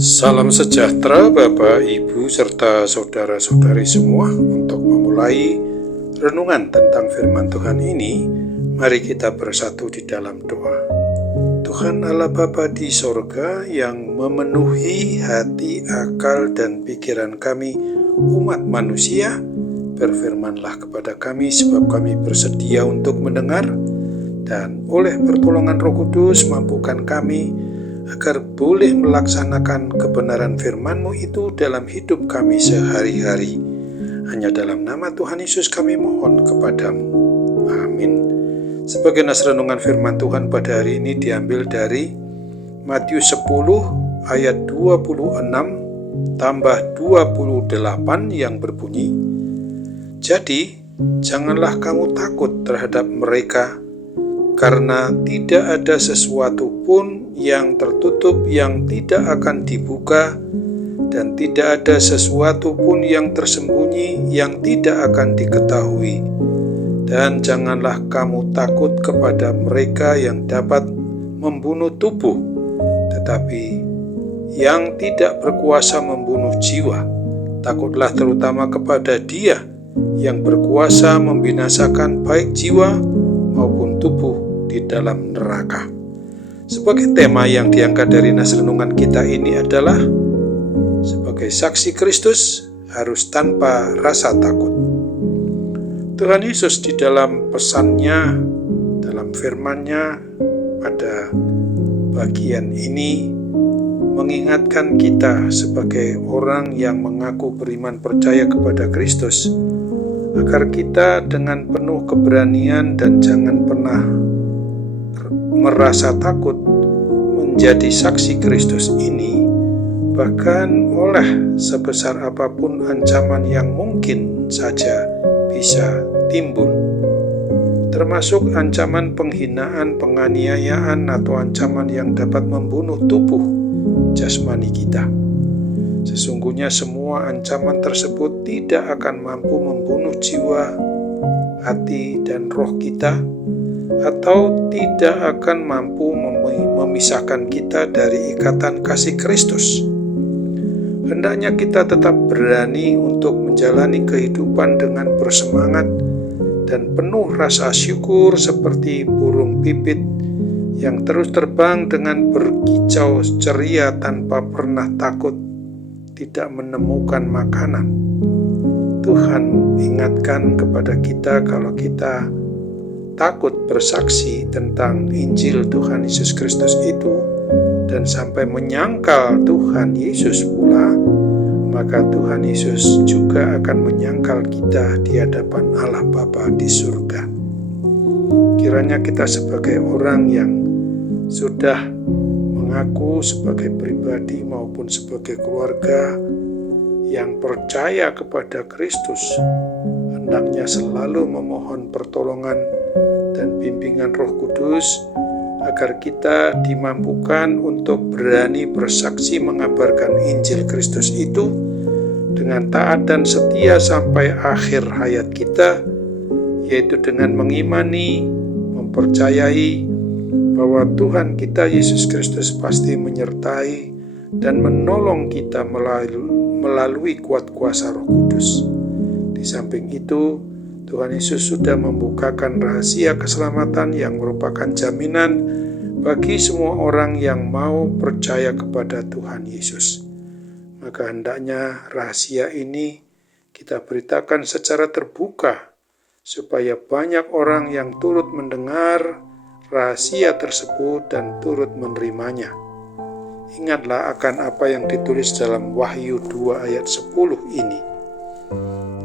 Salam sejahtera Bapak, Ibu, serta saudara-saudari semua. Untuk memulai renungan tentang firman Tuhan ini, mari kita bersatu di dalam doa. Tuhan Allah Bapa di sorga yang memenuhi hati, akal, dan pikiran kami, umat manusia, berfirmanlah kepada kami sebab kami bersedia untuk mendengar, dan oleh pertolongan Roh Kudus mampukan kami agar boleh melaksanakan kebenaran firman-Mu itu dalam hidup kami sehari-hari. Hanya dalam nama Tuhan Yesus kami mohon kepadamu. Amin. Sebagai nas renungan firman Tuhan pada hari ini diambil dari Matius 10 ayat 26 tambah 28 yang berbunyi, "Jadi janganlah kamu takut terhadap mereka, karena tidak ada sesuatu pun yang tertutup yang tidak akan dibuka, dan tidak ada sesuatu pun yang tersembunyi yang tidak akan diketahui. Dan janganlah kamu takut kepada mereka yang dapat membunuh tubuh, tetapi yang tidak berkuasa membunuh jiwa. Takutlah terutama kepada Dia yang berkuasa membinasakan baik jiwa maupun tubuh di dalam neraka." Sebagai tema yang diangkat dari nas renungan kita ini adalah sebagai saksi Kristus harus tanpa rasa takut. Tuhan Yesus di dalam pesannya, dalam firman-Nya pada bagian ini mengingatkan kita sebagai orang yang mengaku beriman percaya kepada Kristus, agar kita dengan penuh keberanian dan jangan pernah merasa takut menjadi saksi Kristus ini, bahkan oleh sebesar apapun ancaman yang mungkin saja bisa timbul, termasuk ancaman penghinaan, penganiayaan, atau ancaman yang dapat membunuh tubuh jasmani kita. Sesungguhnya semua ancaman tersebut tidak akan mampu membunuh jiwa, hati, dan roh kita, atau tidak akan mampu memisahkan kita dari ikatan kasih Kristus. Hendaknya kita tetap berani untuk menjalani kehidupan dengan bersemangat dan penuh rasa syukur seperti burung pipit yang terus terbang dengan berkicau ceria tanpa pernah takut tidak menemukan makanan. Tuhan ingatkan kepada kita kalau kita takut bersaksi tentang Injil Tuhan Yesus Kristus itu dan sampai menyangkal Tuhan Yesus pula, maka Tuhan Yesus juga akan menyangkal kita di hadapan Allah Bapa di surga. Kiranya kita sebagai orang yang sudah mengaku sebagai pribadi maupun sebagai keluarga yang percaya kepada Kristus, hendaknya selalu memohon pertolongan dan bimbingan Roh Kudus agar kita dimampukan untuk berani bersaksi mengabarkan Injil Kristus itu dengan taat dan setia sampai akhir hayat kita, yaitu dengan mengimani, mempercayai bahwa Tuhan kita Yesus Kristus pasti menyertai dan menolong kita melalui kuat kuasa Roh Kudus. Di samping itu, Tuhan Yesus sudah membukakan rahasia keselamatan yang merupakan jaminan bagi semua orang yang mau percaya kepada Tuhan Yesus. Maka hendaknya rahasia ini kita beritakan secara terbuka, supaya banyak orang yang turut mendengar rahasia tersebut dan turut menerimanya. Ingatlah akan apa yang ditulis dalam Wahyu 2 ayat 10 ini.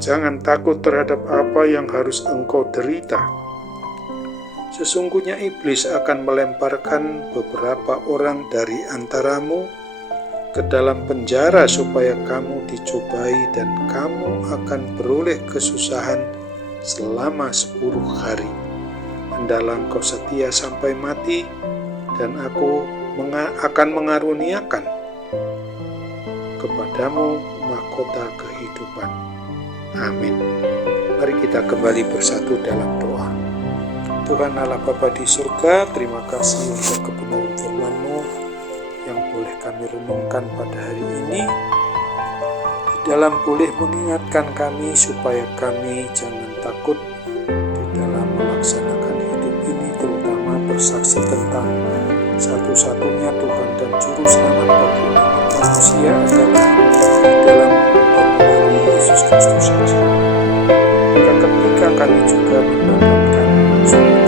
"Jangan takut terhadap apa yang harus engkau derita. Sesungguhnya iblis akan melemparkan beberapa orang dari antaramu ke dalam penjara supaya kamu dicobai dan kamu akan beroleh kesusahan selama 10 hari. Hendaklah engkau setia sampai mati, dan aku akan mengaruniakan kepadamu mahkota kehidupan." Amin. Mari kita kembali bersatu dalam doa. Tuhan Allah Bapa di surga, terima kasih untuk kebenaran firman-Mu yang boleh kami renungkan pada hari ini, di dalam boleh mengingatkan kami supaya kami jangan takut di dalam melaksanakan hidup ini, terutama bersaksi tentang satu-satunya Tuhan dan Juru Selamat bagi umat manusia adalah di dalam melalui Yesus Kristus saja. Maka ketika kami juga mendapatkan suatu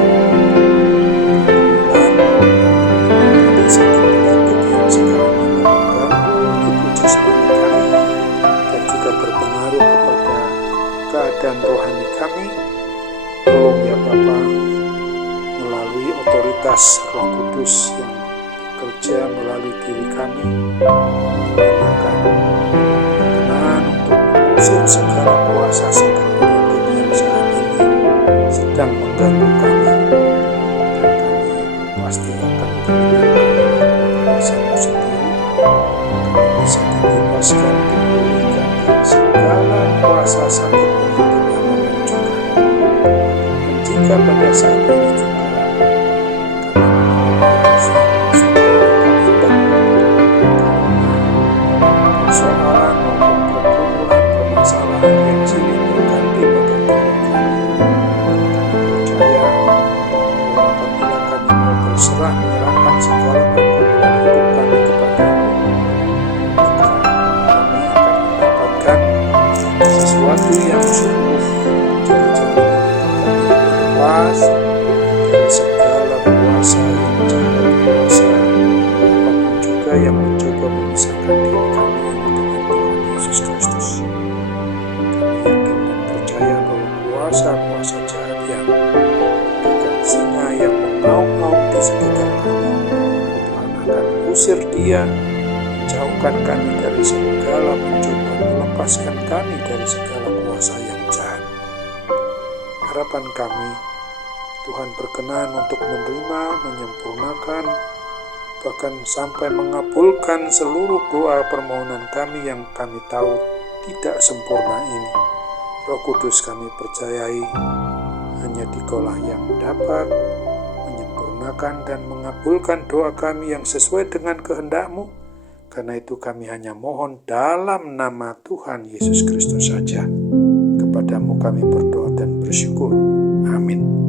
dan rohani kami, tolong ya Bapa, melalui otoritas Roh Kudus yang bekerja melalui diri kami, menyatakan berkenan untuk mengusir segala kuasa setan penyakit yang saat ini sedang mengganggu kami, dan kami pasti akan dimenangkan kuasa-Mu sendiri. Kami bisa dibebaskan, dipulihkan dari segala kuasa sakit penyakit. Jika pada saat ini juga persoalan maupun pergumulan permasalahan yang silih berganti pada diri kami, percaya bahwa apabila kami mau berserah menyerahkan segala pergumulan hidup kami kepada-Mu, maka kami akan mendapatkan sesuatu yang sungguh menjadi jaminan dari segala kuasa yang jahat, kuasa apapun juga yang mencoba memisahkan diri kami dengan Tuhan Yesus Kristus. Kami yakin dan percaya bahwa kuasa-kuasa jahat yang bagaikan singa yang mengaum-ngaum di sekitar kami, Tuhan akan usir dia, menjauhkan kami dari segala mencoba melepaskan kami dari segala kuasa yang jahat. Harapan kami, Tuhan berkenan untuk menerima, menyempurnakan, bahkan sampai mengabulkan seluruh doa permohonan kami yang kami tahu tidak sempurna ini. Roh Kudus kami percayai, hanya Dikaulah yang dapat menyempurnakan dan mengabulkan doa kami yang sesuai dengan kehendak-Mu. Karena itu kami hanya mohon dalam nama Tuhan Yesus Kristus saja. Kepadamu kami berdoa dan bersyukur. Amin.